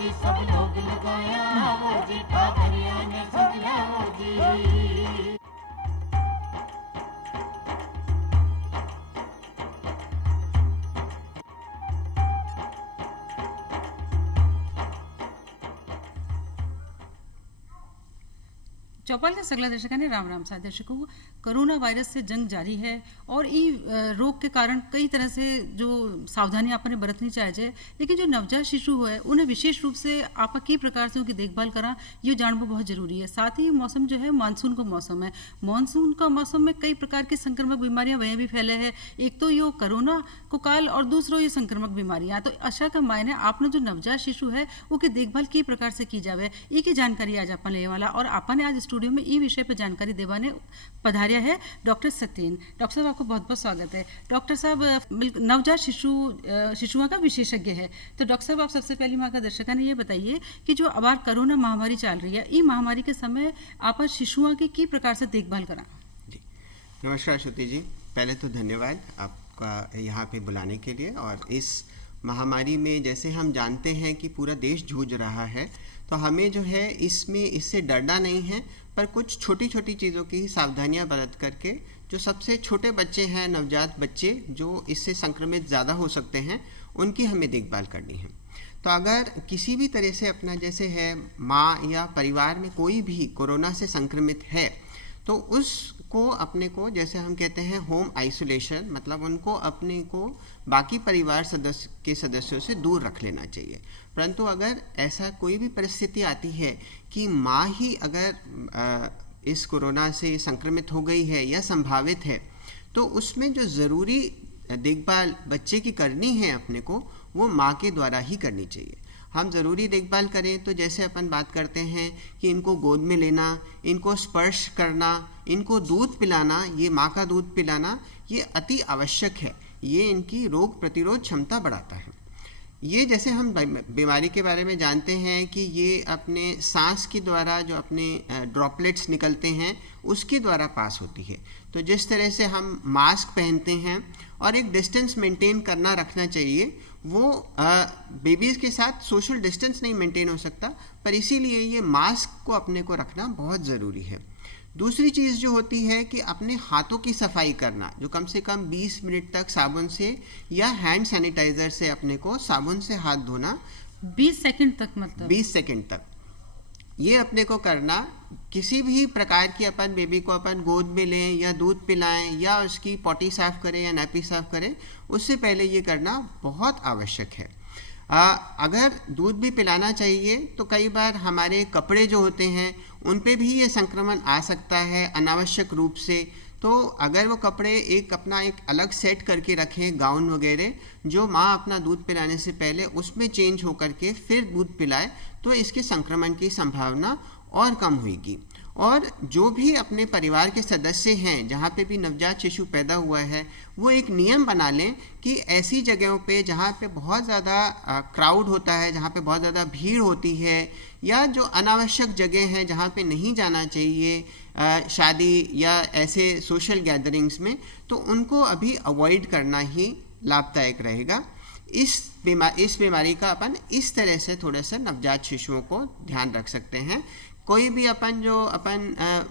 जी सब लोग लगाया वो जी, पादरिया ने सदिया वो जी। चौपाल के सगला दर्शकांनी राम राम सा दर्शकों, कोरोना वायरस से जंग जारी है और रोग के कारण कई तरह से जो सावधानी आपने बरतनी चाहिए, लेकिन जो नवजात शिशु है उन्हें विशेष रूप से आप की प्रकार से उनकी देखभाल करा ये जानना बहुत जरूरी है। साथ ही मौसम जो है मानसून का मौसम है, मानसून का मौसम में कई प्रकार की संक्रामक बीमारियां वह भी फैले हैं। एक तो ये कोरोना को काल और दूसरो ये संक्रामक बीमारियां। तो आशा का मायने आपने जो नवजात शिशु है उसकी देखभाल की प्रकार से की जावे ये की जानकारी आज अपन लेने वाला, और अपन आज स्टूडियो में ई विषय पर जानकारी देवाने पधारिया है डॉक्टर सत्येन। डॉक्टर साहब आपको बहुत बहुत स्वागत है। डॉक्टर साहब नवजात शिशुओं का विशेषज्ञ है, तो डॉक्टर साहब आप सबसे पहली माँ का दर्शकों ने ये बताइए कि जो अब कोरोना महामारी चल रही है, ई महामारी के समय आप शिशुओं की प्रकार से देखभाल करा। जी नमस्कार श्रुति जी, पहले तो धन्यवाद आपका यहाँ पे बुलाने के लिए। और इस महामारी में जैसे हम जानते हैं कि पूरा देश जूझ रहा है, तो हमें जो है इससे डरना नहीं है, पर कुछ छोटी छोटी चीज़ों की सावधानियां बरत करके जो सबसे छोटे बच्चे हैं, नवजात बच्चे जो इससे संक्रमित ज़्यादा हो सकते हैं, उनकी हमें देखभाल करनी है। तो अगर किसी भी तरह से अपना जैसे है माँ या परिवार में कोई भी कोरोना से संक्रमित है, तो उसको अपने को जैसे हम कहते हैं होम आइसोलेशन, मतलब उनको अपने को बाकी परिवार के सदस्यों से दूर रख लेना चाहिए। परंतु अगर ऐसा कोई भी परिस्थिति आती है कि माँ ही अगर इस कोरोना से संक्रमित हो गई है या संभावित है, तो उसमें जो ज़रूरी देखभाल बच्चे की करनी है अपने को, वो माँ के द्वारा ही करनी चाहिए। हम ज़रूरी देखभाल करें तो जैसे अपन बात करते हैं कि इनको गोद में लेना, इनको स्पर्श करना, इनको दूध पिलाना, ये माँ का दूध पिलाना ये अति आवश्यक है। ये इनकी रोग प्रतिरोध क्षमता बढ़ाता है। ये जैसे हम बीमारी के बारे में जानते हैं कि ये अपने सांस के द्वारा जो अपने ड्रॉपलेट्स निकलते हैं उसके द्वारा पास होती है। तो जिस तरह से हम मास्क पहनते हैं और एक डिस्टेंस मेंटेन करना रखना चाहिए, वो बेबीज़ के साथ सोशल डिस्टेंस नहीं मेंटेन हो सकता, पर इसीलिए ये मास्क को अपने को रखना बहुत ज़रूरी है। दूसरी चीज़ जो होती है कि अपने हाथों की सफाई करना, जो कम से कम 20 मिनट तक साबुन से या हैंड सैनिटाइज़र से अपने को साबुन से हाथ धोना 20 सेकंड तक, मतलब 20 सेकंड तक ये अपने को करना। किसी भी प्रकार की अपन बेबी को अपन गोद में लें या दूध पिलाएं या उसकी पॉटी साफ़ करें या नैपी साफ़ करें, उससे पहले ये करना बहुत आवश्यक है। अगर दूध भी पिलाना चाहिए तो कई बार हमारे कपड़े जो होते हैं उन पे भी ये संक्रमण आ सकता है अनावश्यक रूप से। तो अगर वो कपड़े अपना एक अलग सेट करके रखें, गाउन वगैरह, जो माँ अपना दूध पिलाने से पहले उसमें चेंज हो करके फिर दूध पिलाए, तो इसके संक्रमण की संभावना और कम होगी। और जो भी अपने परिवार के सदस्य हैं जहाँ पे भी नवजात शिशु पैदा हुआ है, वो एक नियम बना लें कि ऐसी जगहों पे जहाँ पे बहुत ज़्यादा क्राउड होता है, जहाँ पे बहुत ज़्यादा भीड़ होती है, या जो अनावश्यक जगह हैं जहाँ पे नहीं जाना चाहिए, शादी या ऐसे सोशल गैदरिंग्स में, तो उनको अभी अवॉइड करना ही लाभदायक रहेगा। इस बीमारी का अपन इस तरह से थोड़ा सा नवजात शिशुओं को ध्यान रख सकते हैं। कोई भी अपन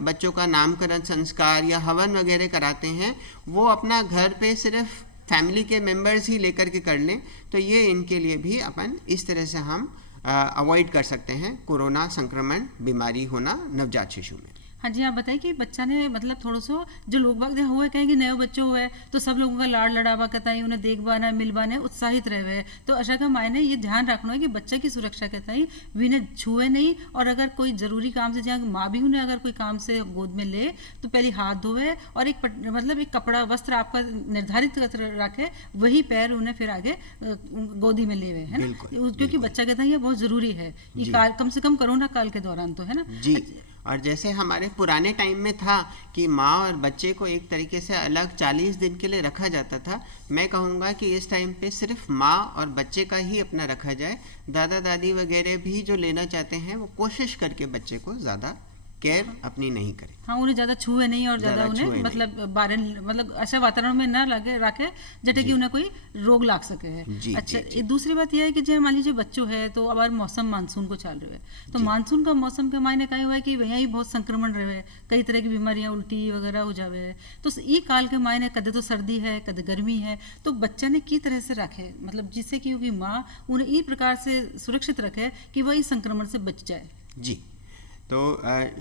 बच्चों का नामकरण संस्कार या हवन वगैरह कराते हैं, वो अपना घर पे सिर्फ फैमिली के मेंबर्स ही लेकर के कर लें, तो ये इनके लिए भी अपन इस तरह से हम अवॉइड कर सकते हैं कोरोना संक्रमण बीमारी होना नवजात शिशु में। हाँ जी, आप बताइए कि बच्चा ने मतलब थोड़ा सा जो लोग बाग हुए कहें कि नए बच्चे हुए तो सब लोगों का लाड़ लड़ावा कहता उन्हें देखबाना मिलवाने उत्साहित रहे, तो आशा का मायने ये ध्यान रखना है कि बच्चे की सुरक्षा कहता है विन्हें छुए नहीं, और अगर कोई ज़रूरी काम से जहाँ माँ भी उन्हें अगर कोई काम से गोद में ले तो पहले हाथ धोए और एक कपड़ा वस्त्र आपका निर्धारित रखे, वही पैर उन्हें फिर आगे गोदी में ले, है ना, क्योंकि बच्चा कहता है ये बहुत ज़रूरी है ये काल, कम से कम कोरोना काल के दौरान तो, है ना जी। और जैसे हमारे पुराने टाइम में था कि माँ और बच्चे को एक तरीके से अलग 40 दिन के लिए रखा जाता था, मैं कहूँगा कि इस टाइम पे सिर्फ माँ और बच्चे का ही अपना रखा जाए। दादा दादी वगैरह भी जो लेना चाहते हैं वो कोशिश करके बच्चे को ज़्यादा केयर अपनी नहीं करें। हाँ, उन्हें ज़्यादा छुए नहीं और ज़्यादा ज़्यादा छुए उन्हें नहीं। मतलब बाहर मतलब ऐसे वातावरण में ना लगे रखे जटे कि उन्हें कोई रोग लाग सके है। जी, अच्छा, जी, जी। एक दूसरी बात यह है कि जो मान लीजिए बच्चों है तो अब मौसम मानसून को चल रहे है, तो जी। मानसून का मौसम के मायने कहीं हुआ है कि वहाँ ही बहुत संक्रमण रहे, कई तरह की बीमारियां उल्टी वगैरह हो जावे है। तो ये काल के मायने कदे तो सर्दी है कदे गर्मी है, तो बच्चा ने की तरह से रखे मतलब जिससे कि उनकी माँ उन्हें ई प्रकार से सुरक्षित रखे कि वह इस संक्रमण से बच जाए। जी, तो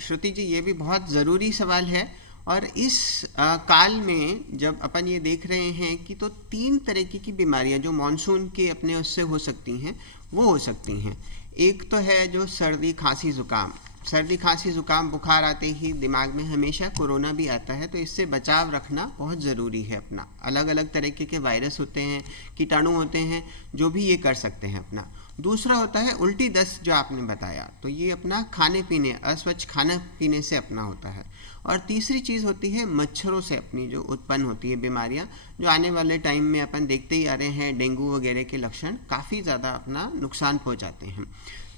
श्रुति जी, ये भी बहुत ज़रूरी सवाल है। और इस काल में जब अपन ये देख रहे हैं कि तो 3 तरीके की बीमारियां जो मानसून के अपने उससे हो सकती हैं, वो हो सकती हैं। एक तो है जो सर्दी खांसी ज़ुकाम। सर्दी खांसी ज़ुकाम बुखार आते ही दिमाग में हमेशा कोरोना भी आता है, तो इससे बचाव रखना बहुत ज़रूरी है अपना। अलग अलग तरीके के वायरस होते हैं, कीटाणु होते हैं, जो भी ये कर सकते हैं अपना। दूसरा होता है उल्टी दस्त, जो आपने बताया, तो ये अपना खाने पीने, अस्वच्छ खाने पीने से अपना होता है। और तीसरी चीज़ होती है मच्छरों से अपनी जो उत्पन्न होती है बीमारियां, जो आने वाले टाइम में अपन देखते ही आ रहे हैं, डेंगू वगैरह के लक्षण काफ़ी ज़्यादा अपना नुकसान पहुंचाते हैं।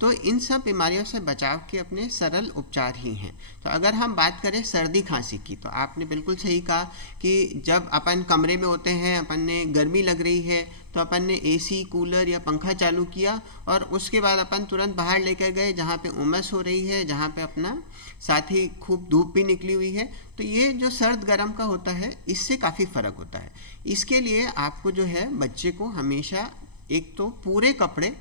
तो इन सब बीमारियों से बचाव के अपने सरल उपचार ही हैं। तो अगर हम बात करें सर्दी खांसी की, तो आपने बिल्कुल सही कहा कि जब अपन कमरे में होते हैं, अपन ने गर्मी लग रही है, तो अपन ने एसी, कूलर या पंखा चालू किया और उसके बाद अपन तुरंत बाहर लेकर गए जहाँ पे उमस हो रही है, जहाँ पे अपना साथ ही खूब धूप भी निकली हुई है, तो ये जो सर्द गर्म का होता है, इससे काफ़ी फ़र्क होता है। इसके लिए आपको जो है बच्चे को हमेशा एक तो पूरे कपड़े,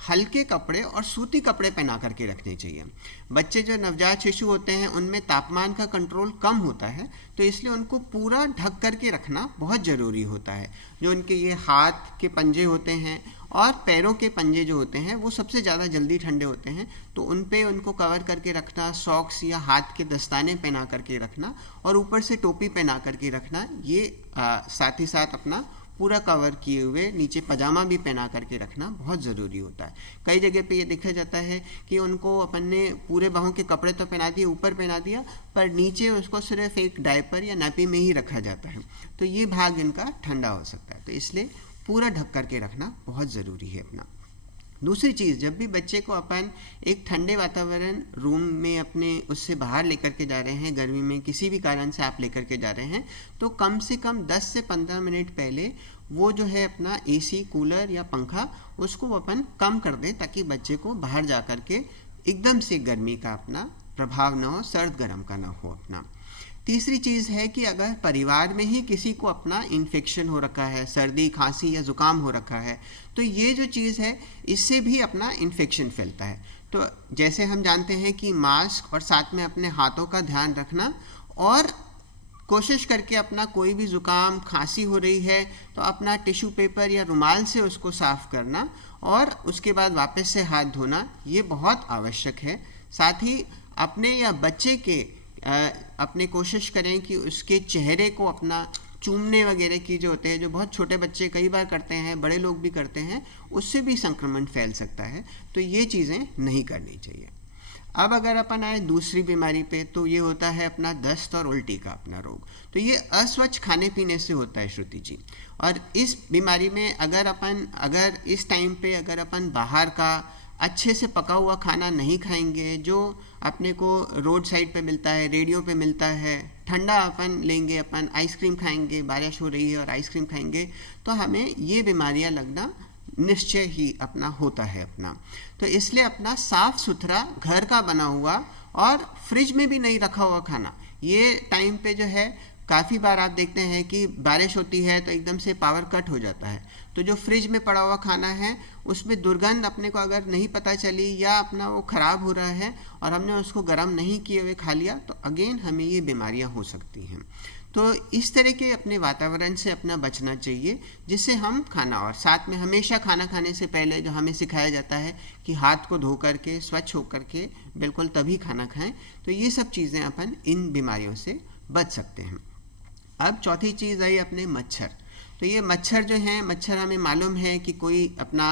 हल्के कपड़े और सूती कपड़े पहना करके रखने चाहिए। बच्चे जो नवजात शिशु होते हैं उनमें तापमान का कंट्रोल कम होता है, तो इसलिए उनको पूरा ढक करके रखना बहुत ज़रूरी होता है। जो उनके ये हाथ के पंजे होते हैं और पैरों के पंजे जो होते हैं, वो सबसे ज़्यादा जल्दी ठंडे होते हैं, तो उन पे उनको कवर करके रखना, सॉक्स या हाथ के दस्ताने पहना करके रखना और ऊपर से टोपी पहना करके रखना, ये साथ ही साथ अपना पूरा कवर किए हुए नीचे पजामा भी पहना करके रखना बहुत ज़रूरी होता है। कई जगह पे ये देखा जाता है कि उनको अपन ने पूरे बाहों के कपड़े तो पहना दिए, ऊपर पहना दिया, पर नीचे उसको सिर्फ एक डायपर या नापी में ही रखा जाता है, तो ये भाग इनका ठंडा हो सकता है। तो इसलिए पूरा ढक करके रखना बहुत ज़रूरी है अपना। दूसरी चीज़, जब भी बच्चे को अपन एक ठंडे वातावरण रूम में अपने उससे बाहर लेकर के जा रहे हैं, गर्मी में किसी भी कारण से आप लेकर के जा रहे हैं, तो कम से कम 10 से 15 मिनट पहले वो जो है अपना एसी, कूलर या पंखा, उसको अपन कम कर दें, ताकि बच्चे को बाहर जा कर के एकदम से गर्मी का अपना प्रभाव ना हो, सर्द गर्म का ना हो अपना। तीसरी चीज़ है कि अगर परिवार में ही किसी को अपना इन्फेक्शन हो रखा है, सर्दी खांसी या ज़ुकाम हो रखा है, तो ये जो चीज़ है इससे भी अपना इन्फेक्शन फैलता है। तो जैसे हम जानते हैं कि मास्क और साथ में अपने हाथों का ध्यान रखना, और कोशिश करके अपना कोई भी ज़ुकाम खांसी हो रही है तो अपना टिश्यू पेपर या रुमाल से उसको साफ़ करना और उसके बाद वापस से हाथ धोना, ये बहुत आवश्यक है। साथ ही अपने या बच्चे के अपने कोशिश करें कि उसके चेहरे को अपना चूमने वगैरह की जो होते हैं, जो बहुत छोटे बच्चे कई बार करते हैं, बड़े लोग भी करते हैं, उससे भी संक्रमण फैल सकता है, तो ये चीज़ें नहीं करनी चाहिए। अब अगर अपन आए दूसरी बीमारी पे, तो ये होता है अपना दस्त और उल्टी का अपना रोग। तो ये अस्वच्छ खाने पीने से होता है श्रुति जी। और इस बीमारी में अगर इस टाइम पे अगर अपन बाहर का अच्छे से पका हुआ खाना नहीं खाएंगे, जो अपने को रोड साइड पे मिलता है, रेडियो पे मिलता है, ठंडा अपन लेंगे, अपन आइसक्रीम खाएंगे, बारिश हो रही है और आइसक्रीम खाएंगे, तो हमें ये बीमारियां लगना निश्चय ही अपना होता है अपना। तो इसलिए अपना साफ़ सुथरा घर का बना हुआ और फ्रिज में भी नहीं रखा हुआ खाना, ये टाइम पे जो है काफ़ी बार आप देखते हैं कि बारिश होती है तो एकदम से पावर कट हो जाता है, तो जो फ्रिज में पड़ा हुआ खाना है उसमें दुर्गंध अपने को अगर नहीं पता चली या अपना वो ख़राब हो रहा है और हमने उसको गर्म नहीं किए हुए खा लिया, तो अगेन हमें ये बीमारियां हो सकती हैं। तो इस तरह के अपने वातावरण से अपना बचना चाहिए, जिससे हम खाना, और साथ में हमेशा खाना खाने से पहले जो हमें सिखाया जाता है कि हाथ को धो करके स्वच्छ हो करके बिल्कुल तभी खाना खाएं, तो ये सब चीज़ें अपन इन बीमारियों से बच सकते हैं। अब चौथी चीज़ आई अपने मच्छर। तो ये मच्छर जो हैं, मच्छर हमें मालूम है कि कोई अपना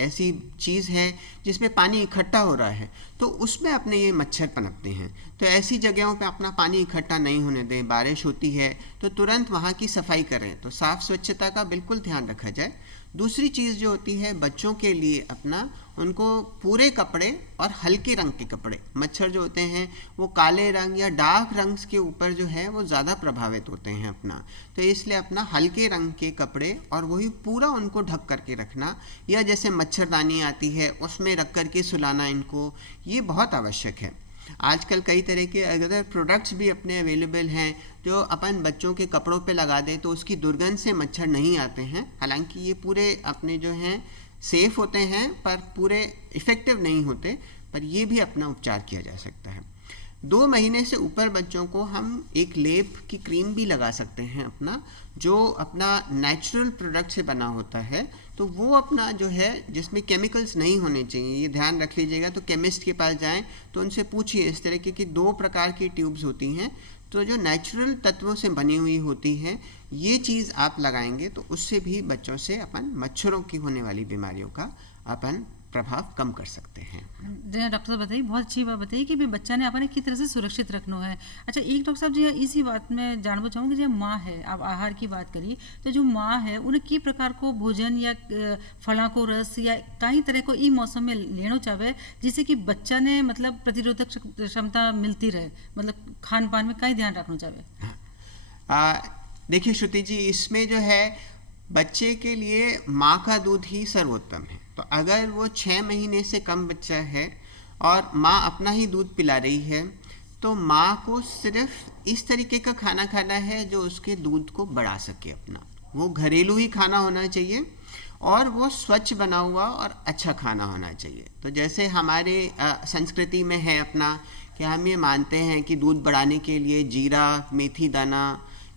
ऐसी चीज़ है जिसमें पानी इकट्ठा हो रहा है, तो उसमें अपने ये मच्छर पनपते हैं। तो ऐसी जगहों पे अपना पानी इकट्ठा नहीं होने दें। बारिश होती है तो तुरंत वहाँ की सफाई करें, तो साफ़ स्वच्छता का बिल्कुल ध्यान रखा जाए। दूसरी चीज़ जो होती है बच्चों के लिए अपना, उनको पूरे कपड़े और हल्के रंग के कपड़े, मच्छर जो होते हैं वो काले रंग या डार्क रंग के ऊपर जो है वो ज़्यादा प्रभावित होते हैं अपना, तो इसलिए अपना हल्के रंग के कपड़े और वही पूरा उनको ढक करके रखना, या जैसे मच्छरदानी आती है उसमें रख करके सुलाना इनको, ये बहुत आवश्यक है। आजकल कई तरह के अगर प्रोडक्ट्स भी अपने अवेलेबल हैं जो अपन बच्चों के कपड़ों पे लगा दें तो उसकी दुर्गंध से मच्छर नहीं आते हैं। हालांकि ये पूरे अपने जो हैं सेफ़ होते हैं पर पूरे इफ़ेक्टिव नहीं होते, पर ये भी अपना उपचार किया जा सकता है। 2 महीने से ऊपर बच्चों को हम एक लेप की क्रीम भी लगा सकते हैं अपना, जो अपना नेचुरल प्रोडक्ट से बना होता है, तो वो अपना जो है जिसमें केमिकल्स नहीं होने चाहिए, ये ध्यान रख लीजिएगा। तो केमिस्ट के पास जाएं तो उनसे पूछिए, इस तरह की 2 प्रकार की ट्यूब्स होती हैं तो जो नेचुरल तत्वों से बनी हुई होती हैं, ये चीज़ आप लगाएंगे तो उससे भी बच्चों से अपन मच्छरों की होने वाली बीमारियों का अपन प्रभाव कम कर सकते हैं। डॉक्टर साहब बताइए, बहुत अच्छी बात बताइए कि बच्चा ने अपने किस तरह से सुरक्षित रखना है। अच्छा, एक डॉक्टर साहब जी इसी बात में जानना चाहूँगी, जब माँ है, आप आहार की बात करिए, तो जो माँ है उन्हें की प्रकार को भोजन या फला को रस या कई तरह को ई मौसम में लेना चाहे जिससे कि बच्चा ने मतलब प्रतिरोधक क्षमता मिलती रहे, मतलब खान पान में कई ध्यान रखना चाहिए। देखिए श्रुति जी, इसमें जो है बच्चे के लिए माँ का दूध ही सर्वोत्तम है। तो अगर वो 6 महीने से कम बच्चा है और माँ अपना ही दूध पिला रही है, तो माँ को सिर्फ इस तरीके का खाना खाना है जो उसके दूध को बढ़ा सके अपना। वो घरेलू ही खाना होना चाहिए और वो स्वच्छ बना हुआ और अच्छा खाना होना चाहिए। तो जैसे हमारे संस्कृति में है अपना कि हम ये मानते हैं कि दूध बढ़ाने के लिए जीरा, मेथी दाना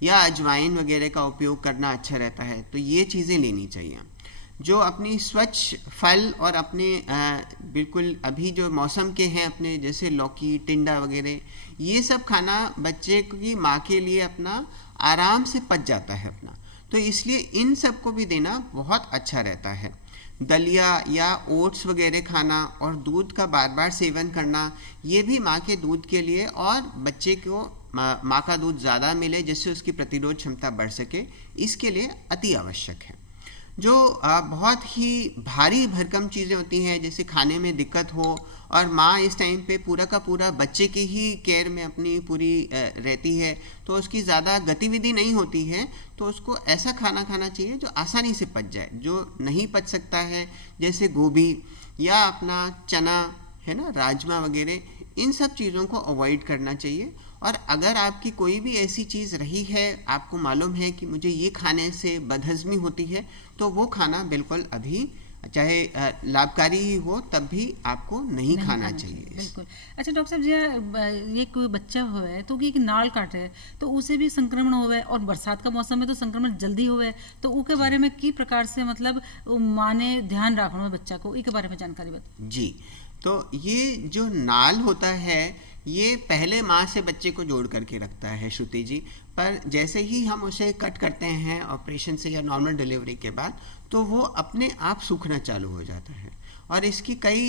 या अजवाइन वगैरह का उपयोग करना अच्छा रहता है, तो ये चीज़ें लेनी चाहिए। जो अपनी स्वच्छ फल और अपने बिल्कुल अभी जो मौसम के हैं अपने, जैसे लौकी, टिंडा वगैरह, ये सब खाना बच्चे की माँ के लिए अपना आराम से पच जाता है अपना, तो इसलिए इन सब को भी देना बहुत अच्छा रहता है। दलिया या ओट्स वगैरह खाना और दूध का बार बार सेवन करना, ये भी माँ के दूध के लिए और बच्चे को माँ का दूध ज़्यादा मिले जिससे उसकी प्रतिरोध क्षमता बढ़ सके, इसके लिए अति आवश्यक है। जो बहुत ही भारी भरकम चीज़ें होती हैं, जैसे खाने में दिक्कत हो और माँ इस टाइम पे पूरा का पूरा बच्चे की ही केयर में अपनी पूरी रहती है, तो उसकी ज़्यादा गतिविधि नहीं होती है, तो उसको ऐसा खाना खाना चाहिए जो आसानी से पच जाए। जो नहीं पच सकता है जैसे गोभी या अपना चना है ना, राजमा वगैरह, इन सब चीज़ों को अवॉइड करना चाहिए। और अगर आपकी कोई भी ऐसी चीज़ रही है, आपको मालूम है कि मुझे ये खाने से बदहज़मी होती है, तो वो खाना बिल्कुल अभी चाहे लाभकारी ही हो तब भी आपको नहीं खाना चाहिए। बिल्कुल। अच्छा डॉक्टर साहब जी, ये कोई बच्चा हो है तो एक नाल काटे तो उसे भी संक्रमण होवे, और बरसात का मौसम में तो संक्रमण जल्दी होवे, तो उसके बारे में की प्रकार से मतलब माँ ने ध्यान रखना है बच्चा को, इसके बारे में जानकारी बताइए। जी, तो ये जो नाल होता है ये पहले माँ से बच्चे को जोड़ करके रखता है श्रुति जी, पर जैसे ही हम उसे कट करते हैं ऑपरेशन से या नॉर्मल डिलीवरी के बाद, तो वो अपने आप सूखना चालू हो जाता है। और इसकी कई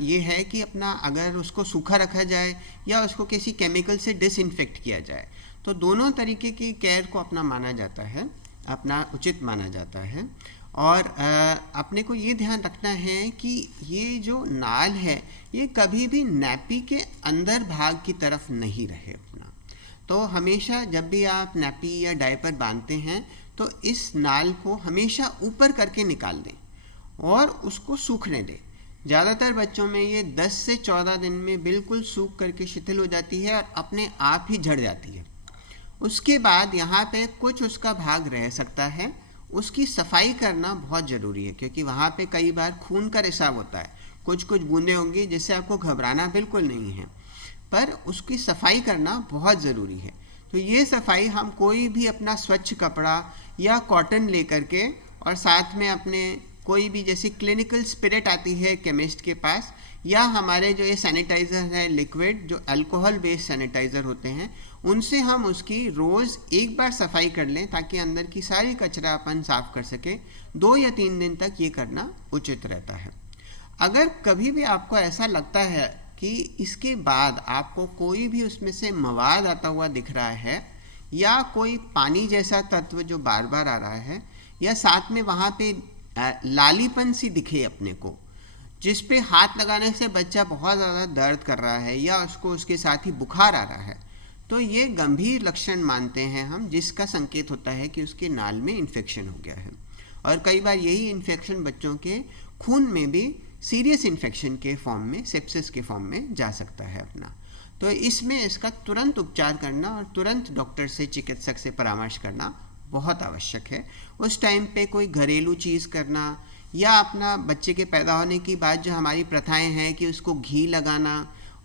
ये है कि अपना अगर उसको सूखा रखा जाए या उसको किसी केमिकल से डिसइंफेक्ट किया जाए, तो दोनों तरीके की केयर को अपना माना जाता है, अपना उचित माना जाता है। और अपने को ये ध्यान रखना है कि ये जो नाल है ये कभी भी नैपी के अंदर भाग की तरफ नहीं रहे अपना। तो हमेशा जब भी आप नैपी या डायपर बांधते हैं तो इस नाल को हमेशा ऊपर करके निकाल दें और उसको सूखने दें। ज़्यादातर बच्चों में ये 10 से 14 दिन में बिल्कुल सूख करके शिथिल हो जाती है और अपने आप ही झड़ जाती है। उसके बाद यहाँ पे कुछ उसका भाग रह सकता है, उसकी सफाई करना बहुत ज़रूरी है, क्योंकि वहाँ पे कई बार खून का रिसाव होता है, कुछ कुछ बूंदें होंगी जिससे आपको घबराना बिल्कुल नहीं है, पर उसकी सफाई करना बहुत ज़रूरी है। तो ये सफाई हम कोई भी अपना स्वच्छ कपड़ा या कॉटन लेकर के, और साथ में अपने कोई भी जैसे क्लिनिकल स्पिरिट आती है केमिस्ट के पास, या हमारे जो ये सैनिटाइज़र है लिक्विड, जो अल्कोहल बेस्ड सैनिटाइज़र होते हैं, उनसे हम उसकी रोज़ एक बार सफाई कर लें ताकि अंदर की सारी कचरा अपन साफ़ कर सके। 2 या 3 दिन तक ये करना उचित रहता है। अगर कभी भी आपको ऐसा लगता है कि इसके बाद आपको कोई भी उसमें से मवाद आता हुआ दिख रहा है, या कोई पानी जैसा तत्व जो बार बार आ रहा है, या साथ में वहाँ पे लालीपन सी दिखे अपने को, जिस पे हाथ लगाने से बच्चा बहुत ज़्यादा दर्द कर रहा है या उसको उसके साथ ही बुखार आ रहा है, तो ये गंभीर लक्षण मानते हैं हम, जिसका संकेत होता है कि उसके नाल में इन्फेक्शन हो गया है। और कई बार यही इन्फेक्शन बच्चों के खून में भी सीरियस इन्फेक्शन के फॉर्म में, सेप्सिस के फॉर्म में जा सकता है अपना। तो इसमें इसका तुरंत उपचार करना और तुरंत डॉक्टर से, चिकित्सक से परामर्श करना बहुत आवश्यक है। उस टाइम पे कोई घरेलू चीज़ करना या अपना बच्चे के पैदा होने की बाद जो हमारी प्रथाएं हैं कि उसको घी लगाना,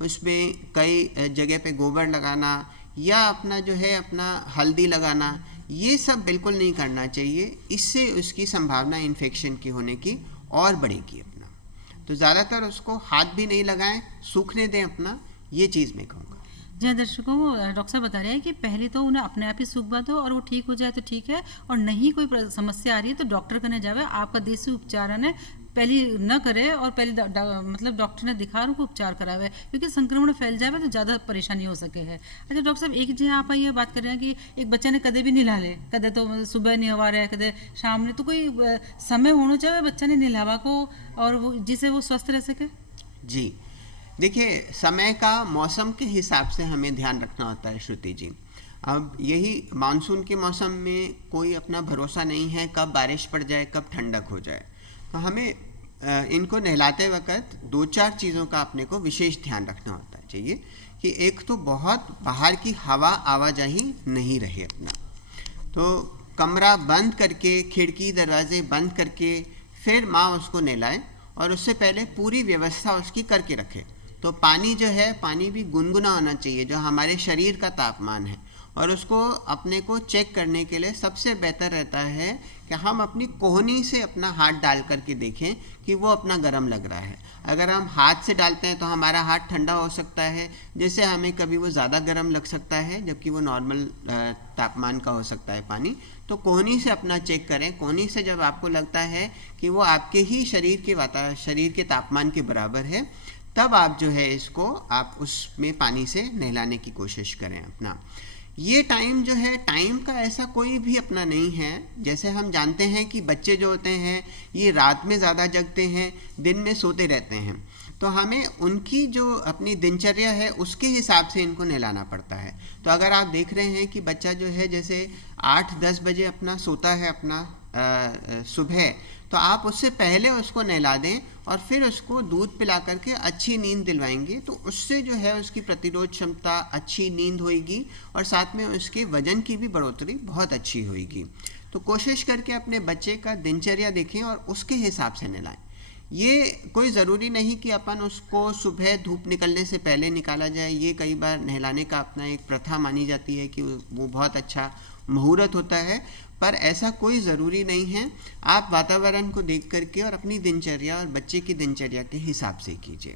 उसमें कई जगह पे गोबर लगाना या अपना जो है अपना हल्दी लगाना, ये सब बिल्कुल नहीं करना चाहिए। इससे उसकी संभावना इन्फेक्शन की होने की और बढ़ेगी अपना। तो ज़्यादातर उसको हाथ भी नहीं लगाएं, सूखने दें अपना, ये चीज़ मैं कहूँगा। जी हाँ दर्शकों, डॉक्टर साहब बता रहे हैं कि पहले तो उन्हें अपने आप ही सूख दो और वो ठीक हो जाए तो ठीक है, और नहीं कोई समस्या आ रही है तो डॉक्टर कने जावे। आपका देसी उपचार है पहले न करे और पहले मतलब डॉक्टर ने दिखा उनको उपचार करावे, क्योंकि संक्रमण फैल जाए तो ज़्यादा परेशानी हो सके है। अच्छा डॉक्टर साहब, एक जी आप ये बात कर रहे हैं कि एक बच्चा ने कदे भी नहला ले, कदे तो सुबह नहीं हवा रहे, कदे शाम ने, तो कोई समय होना चाहिए बच्चा ने नहलावा को और वो जिससे वो स्वस्थ रह सके? जी देखिए, समय का मौसम के हिसाब से हमें ध्यान रखना होता है श्रुति जी। अब यही मानसून के मौसम में कोई अपना भरोसा नहीं है, कब बारिश पड़ जाए, कब ठंडक हो जाए। तो हमें इनको नहलाते वक्त 2-4 चीज़ों का अपने को विशेष ध्यान रखना होता है चाहिए कि एक तो बहुत बाहर की हवा आवाजाही नहीं रहे अपना, तो कमरा बंद करके, खिड़की दरवाजे बंद करके फिर माँ उसको नहलाए, और उससे पहले पूरी व्यवस्था उसकी करके रखे। तो पानी जो है, पानी भी गुनगुना होना चाहिए, जो हमारे शरीर का तापमान है, और उसको अपने को चेक करने के लिए सबसे बेहतर रहता है कि हम अपनी कोहनी से अपना हाथ डाल करके देखें कि वो अपना गर्म लग रहा है। अगर हम हाथ से डालते हैं तो हमारा हाथ ठंडा हो सकता है, जिससे हमें कभी वो ज़्यादा गर्म लग सकता है, जबकि वो नॉर्मल तापमान का हो सकता है पानी। तो कोहनी से अपना चेक करें। कोहनी से जब आपको लगता है कि वो आपके ही शरीर के तापमान के बराबर है, तब आप जो है इसको आप उसमें पानी से नहलाने की कोशिश करें अपना। ये टाइम जो है, टाइम का ऐसा कोई भी अपना नहीं है। जैसे हम जानते हैं कि बच्चे जो होते हैं ये रात में ज़्यादा जगते हैं, दिन में सोते रहते हैं, तो हमें उनकी जो अपनी दिनचर्या है उसके हिसाब से इनको नहलाना पड़ता है। तो अगर आप देख रहे हैं कि बच्चा जो है जैसे 8-10 बजे अपना सोता है अपना सुबह, तो आप उससे पहले उसको नहला दें और फिर उसको दूध पिला करके अच्छी नींद दिलवाएंगे, तो उससे जो है उसकी प्रतिरोध क्षमता, अच्छी नींद होएगी और साथ में उसके वजन की भी बढ़ोतरी बहुत अच्छी होएगी। तो कोशिश करके अपने बच्चे का दिनचर्या देखें और उसके हिसाब से नहलाएं। ये कोई ज़रूरी नहीं कि अपन उसको सुबह धूप निकलने से पहले निकाला जाए। ये कई बार नहलाने का अपना एक प्रथा मानी जाती है कि वो बहुत अच्छा मुहूर्त होता है, पर ऐसा कोई ज़रूरी नहीं है। आप वातावरण को देख करके और अपनी दिनचर्या और बच्चे की दिनचर्या के हिसाब से कीजिए।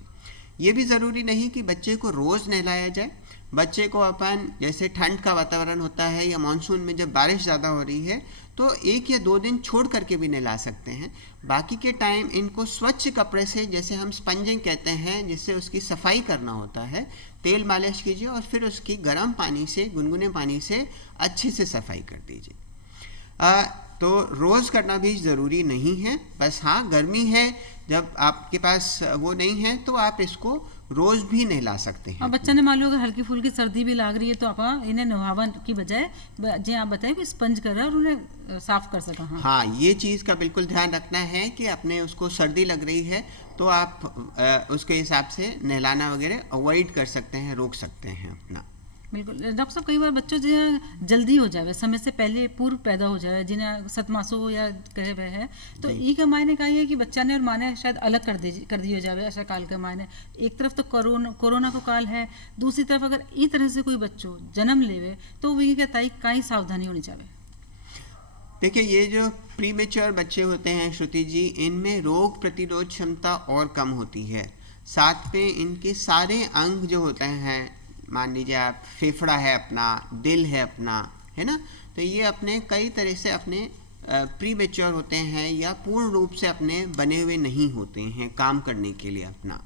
ये भी ज़रूरी नहीं कि बच्चे को रोज़ नहलाया जाए। बच्चे को अपन जैसे ठंड का वातावरण होता है या मानसून में जब बारिश ज़्यादा हो रही है तो 1 या 2 दिन छोड़ करके भी नहला सकते हैं। बाकी के टाइम इनको स्वच्छ कपड़े से, जैसे हम स्पंजिंग कहते हैं, जिससे उसकी सफाई करना होता है, तेल मालिश कीजिए और फिर उसकी गर्म पानी से, गुनगुने पानी से अच्छे से सफाई कर दीजिए। तो रोज़ करना भी ज़रूरी नहीं है, बस हाँ गर्मी है जब आपके पास वो नहीं है तो आप इसको रोज़ भी नहला सकते हैं। और बच्चा ने मान लो अगर हल्की फुल्की सर्दी भी लाग रही है तो आप इन्हें नहावन की बजाय जो आप बताएं कि स्पंज कर रहा है और उन्हें साफ कर सका। हाँ, ये चीज़ का बिल्कुल ध्यान रखना है कि अपने उसको सर्दी लग रही है तो आप उसके हिसाब से नहलाना वगैरह अवॉइड कर सकते हैं, रोक सकते हैं अपना। बिल्कुल डॉक्टर साहब, कई बार बच्चों जो जल्दी हो जाए, समय से पहले पूर्व पैदा हो जाए, जिन्हें सतमासो या कहे हुए है, तो ये का मायने का ये है कि बच्चा ने और माँ ने शायद अलग कर दिया जाए ऐसा काल का मायने। एक तरफ तो कोरोना का काल है, दूसरी तरफ अगर इस तरह से कोई बच्चों जन्म लेवे तो वो कहता है कहीं सावधानी होनी चाहिए। देखिए, ये जो प्रीमेच्योर बच्चे होते हैं श्रुति जी, इनमें रोग प्रतिरोध क्षमता और कम होती है। साथ में इनके सारे अंग जो होते हैं, मान लीजिए आप फेफड़ा है अपना, दिल है अपना, है ना, तो ये अपने कई तरह से अपने प्रीमेच्योर होते हैं या पूर्ण रूप से अपने बने हुए नहीं होते हैं काम करने के लिए अपना।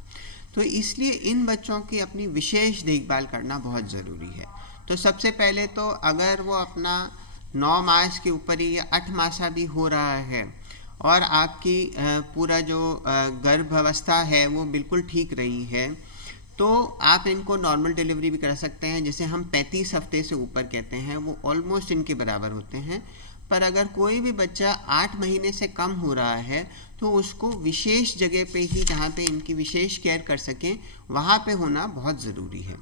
तो इसलिए इन बच्चों की अपनी विशेष देखभाल करना बहुत ज़रूरी है। तो सबसे पहले तो अगर वो अपना 9 मास के ऊपर ही या 8 मासा भी हो रहा है और आपकी पूरा जो गर्भावस्था है वो बिल्कुल ठीक रही है, तो आप इनको नॉर्मल डिलीवरी भी करा सकते हैं। जैसे हम 35 हफ्ते से ऊपर कहते हैं वो ऑलमोस्ट इनके बराबर होते हैं। पर अगर कोई भी बच्चा 8 महीने से कम हो रहा है तो उसको विशेष जगह पे ही, जहाँ पे इनकी विशेष केयर कर सकें, वहाँ पे होना बहुत ज़रूरी है।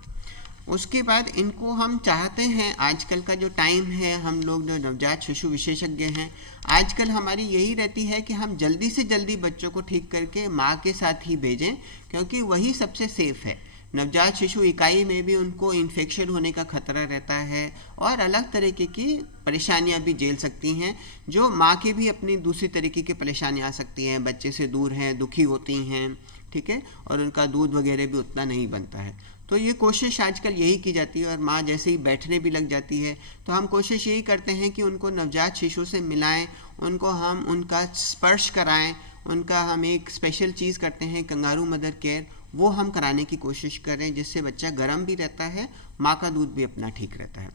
उसके बाद इनको हम चाहते हैं, आजकल का जो टाइम है, हम लोग जो नवजात शिशु विशेषज्ञ हैं, आजकल हमारी यही रहती है कि हम जल्दी से जल्दी बच्चों को ठीक करके माँ के साथ ही भेजें, क्योंकि वही सबसे सेफ़ है। नवजात शिशु इकाई में भी उनको इन्फेक्शन होने का खतरा रहता है और अलग तरीके की परेशानियां भी झेल सकती हैं, जो माँ की भी अपनी दूसरी तरीके की परेशानियां आ सकती हैं। बच्चे से दूर हैं, दुखी होती हैं, ठीक है, और उनका दूध वगैरह भी उतना नहीं बनता है। तो ये कोशिश आजकल यही की जाती है, और माँ जैसे ही बैठने भी लग जाती है तो हम कोशिश यही करते हैं कि उनको नवजात शिशु से मिलाएं, उनको हम उनका स्पर्श कराएं, उनका हम एक स्पेशल चीज़ करते हैं कंगारू मदर केयर, वो हम कराने की कोशिश करें, जिससे बच्चा गर्म भी रहता है, माँ का दूध भी अपना ठीक रहता है।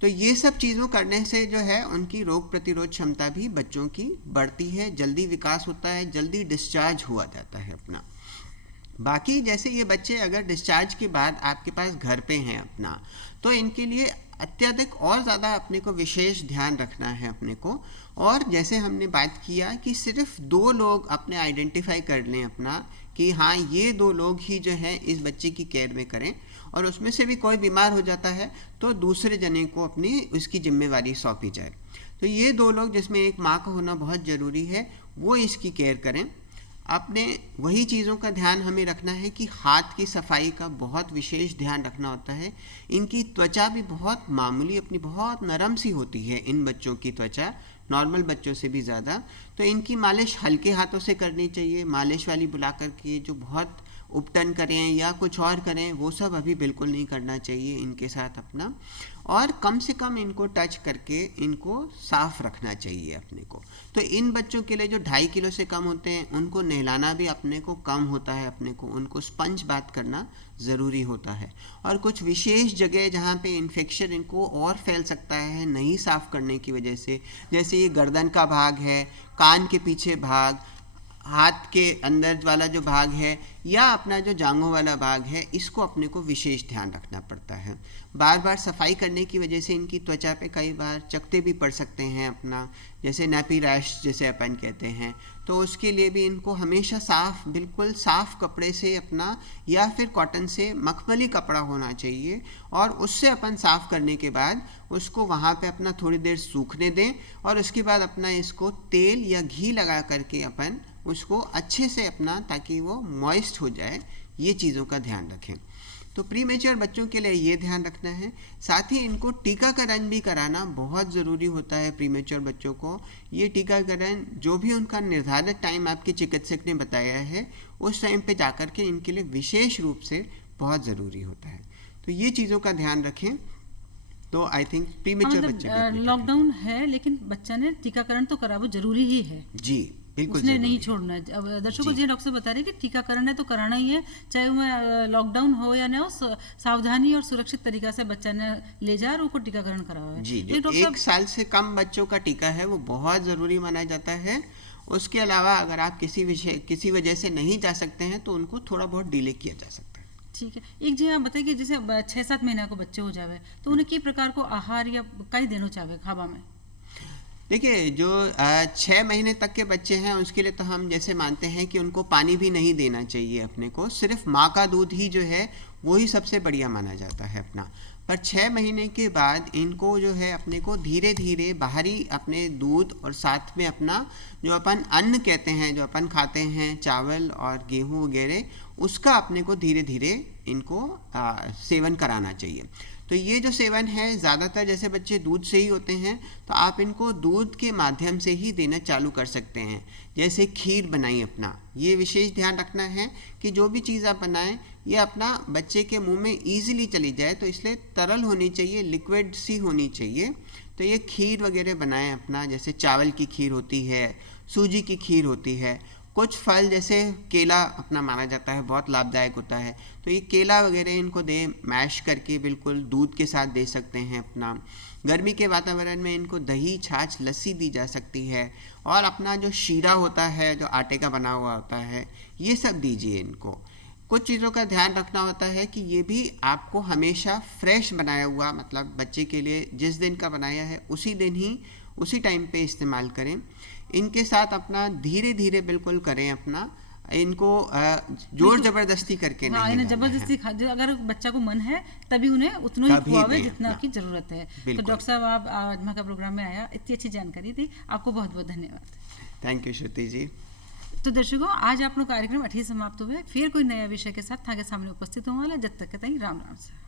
तो ये सब चीज़ों करने से जो है उनकी रोग प्रतिरोध क्षमता भी बच्चों की बढ़ती है, जल्दी विकास होता है, जल्दी डिस्चार्ज हुआ जाता है अपना। बाकी जैसे ये बच्चे अगर डिस्चार्ज के बाद आपके पास घर पे हैं अपना, तो इनके लिए अत्यधिक और ज़्यादा अपने को विशेष ध्यान रखना है अपने को। और जैसे हमने बात किया कि सिर्फ 2 लोग अपने आइडेंटिफाई कर लें अपना कि हाँ ये 2 लोग ही जो है इस बच्चे की केयर में करें, और उसमें से भी कोई बीमार हो जाता है तो दूसरे जने को अपनी उसकी जिम्मेवारी सौंपी जाए। तो ये 2 लोग, जिसमें एक माँ का होना बहुत ज़रूरी है, वो इसकी केयर करें। अपने वही चीज़ों का ध्यान हमें रखना है कि हाथ की सफाई का बहुत विशेष ध्यान रखना होता है। इनकी त्वचा भी बहुत मामूली, अपनी बहुत नरम सी होती है इन बच्चों की त्वचा, नॉर्मल बच्चों से भी ज़्यादा। तो इनकी मालिश हल्के हाथों से करनी चाहिए, मालिश वाली बुला करके जो बहुत उपटन करें या कुछ और करें वो सब अभी बिल्कुल नहीं करना चाहिए इनके साथ अपना। और कम से कम इनको टच करके इनको साफ़ रखना चाहिए अपने को। तो इन बच्चों के लिए जो 2.5 किलो से कम होते हैं उनको नहलाना भी अपने को कम होता है, अपने को उनको स्पंज बाथ करना ज़रूरी होता है। और कुछ विशेष जगह जहाँ पे इन्फेक्शन इनको और फैल सकता है नहीं साफ़ करने की वजह से, जैसे ये गर्दन का भाग है, कान के पीछे भाग, हाथ के अंदर वाला जो भाग है, या अपना जो जांघों वाला भाग है, इसको अपने को विशेष ध्यान रखना पड़ता है। बार बार सफाई करने की वजह से इनकी त्वचा पे कई बार चकत्ते भी पड़ सकते हैं अपना, जैसे नैपी रैश जैसे अपन कहते हैं। तो उसके लिए भी इनको हमेशा साफ़, बिल्कुल साफ़ कपड़े से अपना, या फिर कॉटन से मखमली कपड़ा होना चाहिए, और उससे अपन साफ़ करने के बाद उसको वहाँ पे अपना थोड़ी देर सूखने दें, और उसके बाद अपना इसको तेल या घी लगा करके अपन उसको अच्छे से अपना, ताकि वो मॉइस्ट हो जाए, ये चीज़ों का ध्यान रखें। तो प्री मेच्योर बच्चों के लिए ये ध्यान रखना है। साथ ही इनको टीकाकरण भी कराना बहुत ज़रूरी होता है प्री मेच्योर बच्चों को। ये टीकाकरण जो भी उनका निर्धारित टाइम आपके चिकित्सक ने बताया है, उस टाइम पे जाकर के इनके लिए विशेष रूप से बहुत ज़रूरी होता है। तो ये चीज़ों का ध्यान रखें। तो आई थिंक प्री मेच्योर बच्चे, लॉकडाउन है लेकिन बच्चा ने टीकाकरण तो करा, वो जरूरी ही है जी, बिल्कुल उसने नहीं छोड़ना है। अब दर्शकों जी डॉक्टर बता रहे हैं कि टीकाकरण है तो कराना ही है, चाहे वह लॉकडाउन हो या ना हो, सावधानी और सुरक्षित तरीका से बच्चा ने ले जा और उनको टीकाकरण करावा है। जी, जो 1 साल से कम बच्चों का टीका है वो बहुत ज़रूरी माना जाता है। उसके अलावा अगर आप किसी वजह से नहीं जा सकते हैं तो उनको थोड़ा बहुत डिले किया जा सकता है। ठीक है। एक जी आप बताइए कि जैसे 6-7 महीना को बच्चे हो जावे तो उन्हें किस प्रकार को आहार या कई देना चाहे खावा में? देखिए, जो 6 महीने तक के बच्चे हैं उसके लिए तो हम जैसे मानते हैं कि उनको पानी भी नहीं देना चाहिए अपने को, सिर्फ माँ का दूध ही जो है वो ही सबसे बढ़िया माना जाता है अपना। पर 6 महीने के बाद इनको जो है अपने को धीरे धीरे बाहरी अपने दूध और साथ में अपना जो अपन अन्न कहते हैं, जो अपन खाते हैं चावल और गेहूँ वगैरह, उसका अपने को धीरे धीरे इनको सेवन कराना चाहिए। तो ये जो सेवन है ज़्यादातर जैसे बच्चे दूध से ही होते हैं, तो आप इनको दूध के माध्यम से ही देना चालू कर सकते हैं। जैसे खीर बनाई अपना, ये विशेष ध्यान रखना है कि जो भी चीज़ आप बनाएं ये अपना बच्चे के मुंह में ईजिली चली जाए, तो इसलिए तरल होनी चाहिए, लिक्विड सी होनी चाहिए। तो ये खीर वगैरह बनाएं अपना, जैसे चावल की खीर होती है, सूजी की खीर होती है, कुछ फल जैसे केला अपना माना जाता है बहुत लाभदायक होता है, तो ये केला वगैरह इनको दे, मैश करके बिल्कुल दूध के साथ दे सकते हैं अपना। गर्मी के वातावरण में इनको दही, छाछ, लस्सी दी जा सकती है, और अपना जो शीरा होता है जो आटे का बना हुआ होता है ये सब दीजिए इनको। कुछ चीज़ों का ध्यान रखना होता है कि ये भी आपको हमेशा फ्रेश बनाया हुआ, मतलब बच्चे के लिए जिस दिन का बनाया है उसी दिन ही उसी टाइम पे इस्तेमाल करें। इनके साथ अपना धीरे धीरे बिल्कुल करें अपना, इनको जोर जबरदस्ती करके नहीं इन्हें खिलाना है। जबरदस्ती अगर बच्चा को मन है तभी उन्हें उतना ही तभी खुआवे दें जितना अपना। की ज़रूरत है। तो बिल्कुल। डॉक्टर साहब आप आज का प्रोग्राम में आया, इतनी अच्छी जानकारी दी, आपको बहुत बहुत धन्यवाद। थैंक यू श्रुति जी। तो दर्शकों, आज आपनो कार्यक्रम अठी समाप्त हुए। फिर कोई नया विषय के साथ थाके सामने उपस्थित होने वाला, जब तक के ताई राम राम से।